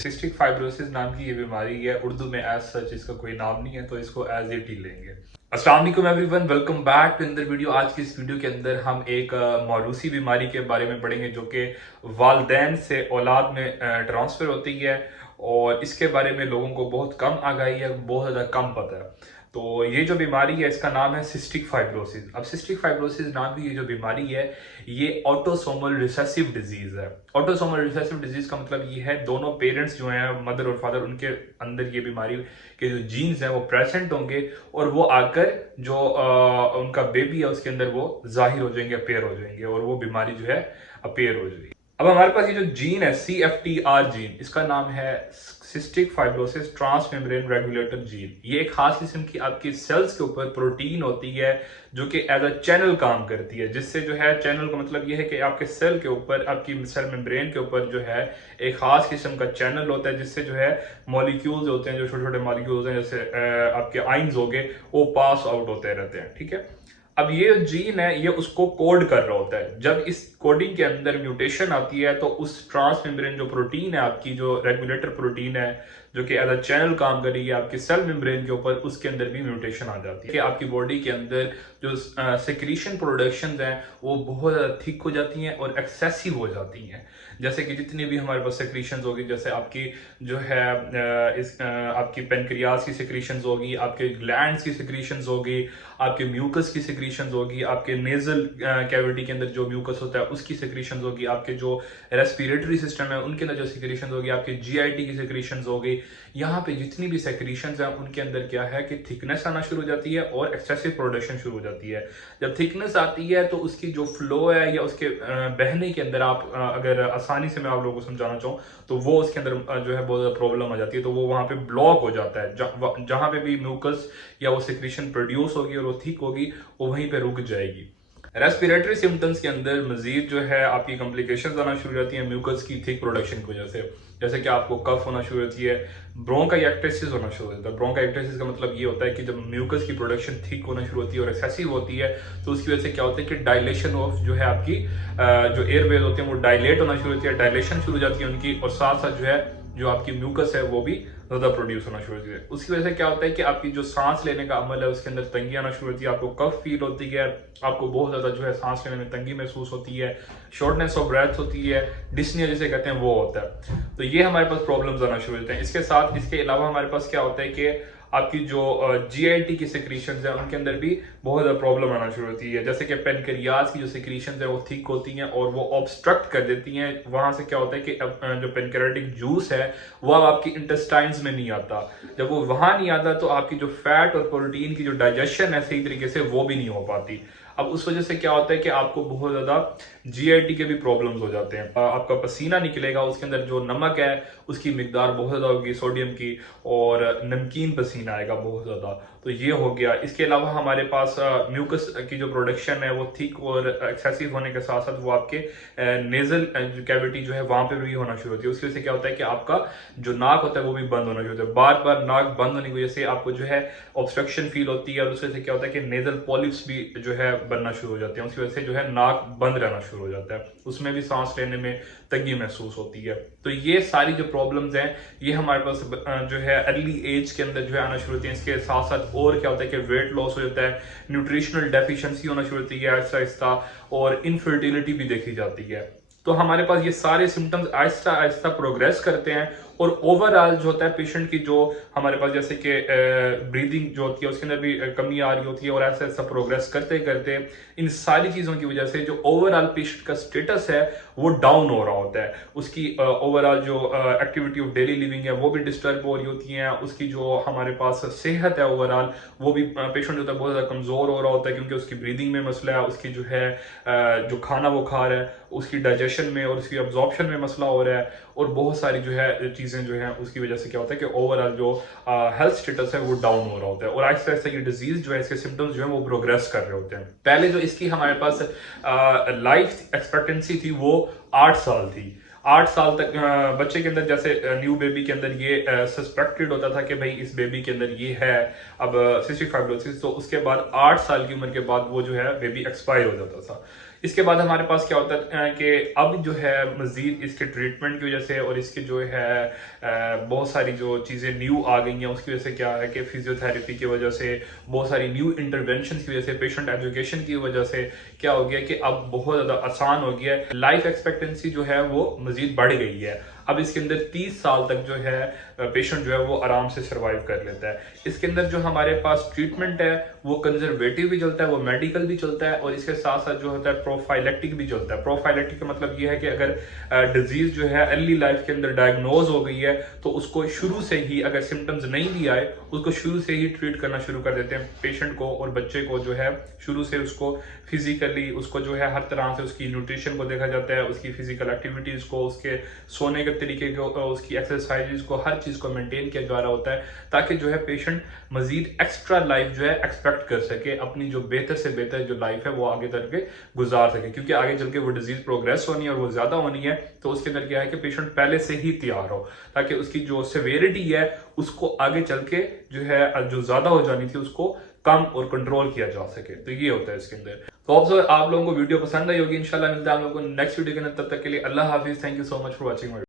Cystic fibrosis नाम की ये बीमारी है। उर्दू में एज सच इसका कोई नाम नहीं है, तो इसको एज इट ही लेंगे। अस्सलाम वालेकुम एवरीवन, वेलकम बैक टू अंदर वीडियो। आज की इस वीडियो के अंदर हम एक मौरूसी बीमारी के बारे में पढ़ेंगे जो कि वालदैन से औलाद में ट्रांसफर होती है, और इसके बारे में लोगों को बहुत कम आगाही है, बहुत ज़्यादा कम पता है। तो ये जो बीमारी है इसका नाम है सिस्टिक फाइब्रोसिस। अब सिस्टिक फाइब्रोसिस नाम की ये जो बीमारी है ये ऑटोसोमल रिसेसिव डिजीज है। ऑटोसोमल रिसेसिव डिजीज का मतलब ये है दोनों पेरेंट्स जो हैं, मदर और फादर, उनके अंदर ये बीमारी के जो जीन्स हैं वो प्रेजेंट होंगे, और वो आकर जो उनका बेबी है उसके अंदर वो जाहिर हो जाएंगे, अपेयर हो जाएंगे, और वो बीमारी जो है अपेयर हो जाएगी। अब हमारे पास ये जो जीन है CFTR जीन, इसका नाम है cystic fibrosis transmembrane regulator gene. ये एक खास किस्म की आपकी सेल्स के ऊपर प्रोटीन होती है जो कि एज अ चैनल काम करती है, जिससे जो है चैनल का मतलब ये है कि आपके सेल के ऊपर, आपकी सेल मेम्ब्रेन के ऊपर जो है एक खास किस्म का चैनल होता है, जिससे जो है मॉलिक्यूल्स होते हैं, जो छोटे छोटे मॉलिक्यूल्स हैं, जैसे आपके आइंस हो गए, वो पास आउट होते रहते हैं। ठीक है, अब ये जीन है ये उसको कोड कर रहा होता है। जब इस कोडिंग के अंदर म्यूटेशन आती है तो उस ट्रांसमेम्ब्रेन जो प्रोटीन है, आपकी जो रेगुलेटर प्रोटीन है जो कि एज अ चैनल काम कर रही है आपकी सेल मेम्ब्रेन के ऊपर, उसके अंदर भी म्यूटेशन आ जाती है कि आपकी बॉडी के अंदर जो सिक्रीशन प्रोडक्शन हैं वो बहुत ज़्यादा थिक हो जाती हैं और एक्सेसिव हो जाती हैं। जैसे कि जितनी भी हमारे पास सिक्रीशंस होगी, जैसे आपकी जो है आपकी पेनक्रियाज की सिक्रीशंस होगी, आपके ग्लैंड्स की सिक्रीशंस होगी, आपके म्यूकस की सिक्रीशंस होगी, आपके नेजल कैविटी के अंदर जो म्यूकस होता है उसकी सिक्रीशंस होगी, आपके जो रेस्पिरेटरी सिस्टम है उनके अंदर जो सिक्रीशंस होगी, आपके GIT की सिक्रीशंस होगी। यहाँ पे जितनी भी सिक्रीशंस हैं उनके अंदर क्या है कि थिकनेस आना शुरू हो जाती है और एक्सेसिव प्रोडक्शन शुरू हो जाती है। जब थिकनेस आती है तो उसकी जो फ्लो है या उसके बहने के अंदर, आप अगर आसानी से मैं आप लोगों को समझाना चाहूँ तो वो उसके अंदर जो है बहुत ज़्यादा प्रॉब्लम आ जाती है, तो वो वहाँ पे ब्लॉक हो जाता है। जहाँ पे भी म्यूकस या वो सिक्रीशन प्रोड्यूस होगी और वो थिक होगी, वो वहीं पे रुक जाएगी। रेस्पिरेटरी सिम्टम्स के अंदर मजीद जो है आपकी कॉम्प्लिकेशंस आना शुरू हो जाती हैं म्यूकस की थिक प्रोडक्शन की वजह से। जैसे कि आपको कफ होना शुरू होती है, ब्रोंकाइटिस होना शुरू हो जाता है। ब्रोंकाइटिस का मतलब ये होता है कि जब म्यूकस की प्रोडक्शन थिक होना शुरू होती है और एक्सेसिव होती है, तो उसकी वजह से क्या होता है कि डायलेशन ऑफ जो है आपकी जो एयरवेज होते हैं वो डायलेट होना शुरू होती है, डायलेशन शुरू हो जाती है उनकी, और साथ साथ जो है जो आपकी म्यूकस है वो भी ज्यादा प्रोड्यूस होना शुरू होती है। उसकी वजह से क्या होता है कि आपकी जो सांस लेने का अमल है उसके अंदर तंगी आना शुरू होती है, आपको कफ फील होती है, आपको बहुत ज्यादा जो है सांस लेने में तंगी महसूस होती है, शॉर्टनेस ऑफ ब्रेथ होती है, डिस्निया जिसे कहते हैं वो होता है। तो ये हमारे पास प्रॉब्लम्स आना शुरू होते हैं। इसके साथ इसके अलावा हमारे पास क्या होता है कि आपकी जो GIT की सिक्रीशंस है उनके अंदर भी बहुत ज़्यादा प्रॉब्लम आना शुरू होती है। जैसे कि पेनक्रियाज की जो सिक्रीशंस है वो थिक होती हैं और वो ऑब्स्ट्रक्ट कर देती हैं। वहां से क्या होता है कि जो पेनक्रियाटिक जूस है वो अब आपकी इंटेस्टाइन्स में नहीं आता। जब वो वहां नहीं आता तो आपकी जो फैट और प्रोटीन की जो डाइजेशन है सही तरीके से वो भी नहीं हो पाती। अब उस वजह से क्या होता है कि आपको बहुत ज्यादा GIT के भी प्रॉब्लम्स हो जाते हैं। आपका पसीना निकलेगा, उसके अंदर जो नमक है उसकी मिकदार बहुत ज्यादा होगी, सोडियम की, और नमकीन पसीना आएगा बहुत ज्यादा। तो ये हो गया। इसके अलावा हमारे पास म्यूकस की जो प्रोडक्शन है वो थिक और एक्सेसिव होने के साथ साथ वो आपके नेजल कैविटी जो है वहां पे भी होना शुरू होती है। उसकी वजह से क्या होता है कि आपका जो नाक होता है वो भी बंद होना शुरू होता है। बार बार नाक बंद होने की वजह से आपको जो है ऑब्स्ट्रक्शन फील होती है, और उसकी वजह से क्या होता है कि नेजल पॉलिप्स भी जो है बनना शुरू हो जाते हैं। उसकी वजह से जो है नाक बंद रहना शुरू हो जाता है, उसमें भी सांस लेने में तंगी महसूस होती है। तो ये सारी जो प्रॉब्लम्स हैं ये हमारे पास जो है अर्ली एज के अंदर जो है आना शुरू होती है। इसके साथ साथ और क्या होता है कि वेट लॉस हो जाता है, न्यूट्रिशनल डेफिशिएंसी होना शुरू होती है आहिस्ता आहिस्ता, और इनफर्टिलिटी भी देखी जाती है। तो हमारे पास ये सारे सिम्टम्स आहिस्ता आहिस्ता प्रोग्रेस करते हैं, और ओवरऑल जो होता है पेशेंट की जो हमारे पास जैसे कि ब्रीदिंग जो होती है उसके अंदर भी कमी आ रही होती है, और ऐसा ऐसा प्रोग्रेस करते करते इन सारी चीज़ों की वजह से जो ओवरऑल पेशेंट का स्टेटस है वो डाउन हो रहा होता है। उसकी ओवरऑल जो एक्टिविटी ऑफ डेली लिविंग है वो भी डिस्टर्ब हो रही होती है। उसकी जो हमारे पास सेहत है ओवरऑल वो भी पेशेंट जो होता है बहुत ज़्यादा कमज़ोर हो रहा होता है, क्योंकि उसकी ब्रीदिंग में मसला है, उसकी जो है जो खाना वो खा रहा है उसकी डाइजेशन में और उसकी अब्जॉर्प्शन में मसला हो रहा है, और बहुत सारी जो है चीज़ें जो है उसकी वजह से क्या होता है कि ओवरऑल जो हेल्थ स्टेटस है वो डाउन हो रहा होता है, और आहिस्ता आहिस्ता ये डिजीज जो है इसके सिम्टम्स जो है वो प्रोग्रेस कर रहे होते हैं। पहले जो इसकी हमारे पास लाइफ एक्सपेक्टेंसी थी वो 8 साल थी। 8 साल तक बच्चे के अंदर, जैसे न्यू बेबी के अंदर ये सस्पेक्टेड होता था कि भाई इस बेबी के अंदर ये है अब सिस्टिक फाइब्रोसिस, तो उसके बाद 8 साल की उम्र के बाद वो जो है बेबी एक्सपायर हो जाता था। इसके बाद हमारे पास क्या होता है कि अब जो है मजीद इसके ट्रीटमेंट की वजह से और इसके जो है बहुत सारी जो चीज़ें न्यू आ गई हैं उसकी वजह से क्या है कि फिजियोथेरेपी की वजह से, बहुत सारी न्यू इंटरवेंशन की वजह से, पेशेंट एजुकेशन की वजह से क्या हो गया कि अब बहुत ज़्यादा आसान हो गया है। लाइफ एक्सपेक्टेंसी जो है वो मजीद बढ़ गई है। अब इसके अंदर 30 साल तक जो है पेशेंट जो है वो आराम से सर्वाइव कर लेता है। इसके अंदर जो हमारे पास ट्रीटमेंट है वो कंजर्वेटिव भी चलता है, वो मेडिकल भी चलता है और इसके साथ साथ जो होता है प्रोफाइलेक्टिक भी चलता है। प्रोफाइलेक्टिक का मतलब ये है कि अगर डिजीज जो है अर्ली लाइफ के अंदर डायग्नोज हो गई है तो उसको शुरू से ही, अगर सिम्टम्स नहीं भी आए, उसको शुरू से ही ट्रीट करना शुरू कर देते हैं। पेशेंट को और बच्चे को जो है शुरू से उसको फिजिकली, उसको जो है हर तरह से उसकी न्यूट्रिशन को देखा जाता है, उसकी फिजिकल एक्टिविटीज को, उसके सोने के तरीके को, उसकी एक्सरसाइजेज को, हर चीज को मेंटेन किया जा रहा होता है ताकि जो है पेशेंट मजीद एक्स्ट्रा लाइफ जो है एक्सपेक्ट कर सके, अपनी जो बेहतर से बेहतर जो लाइफ है वो आगे चल के गुजार सके। क्योंकि आगे चल के वो डिजीज प्रोग्रेस होनी है और वो ज्यादा होनी है, तो उसके अंदर क्या है कि पेशेंट पहले से ही तैयार हो ताकि उसकी जो सिवियरिटी है उसको आगे चल के जो है जो ज्यादा हो जानी थी उसको कम और कंट्रोल किया जा सके। तो ये होता है इसके अंदर। तो आप लोगों को वीडियो पसंद आई होगी। इंशाल्लाह मिलता है हम लोगों को नेक्स्ट वीडियो के अंदर। तब तक के लिए अल्लाह हाफिज। Thank you so much for watching.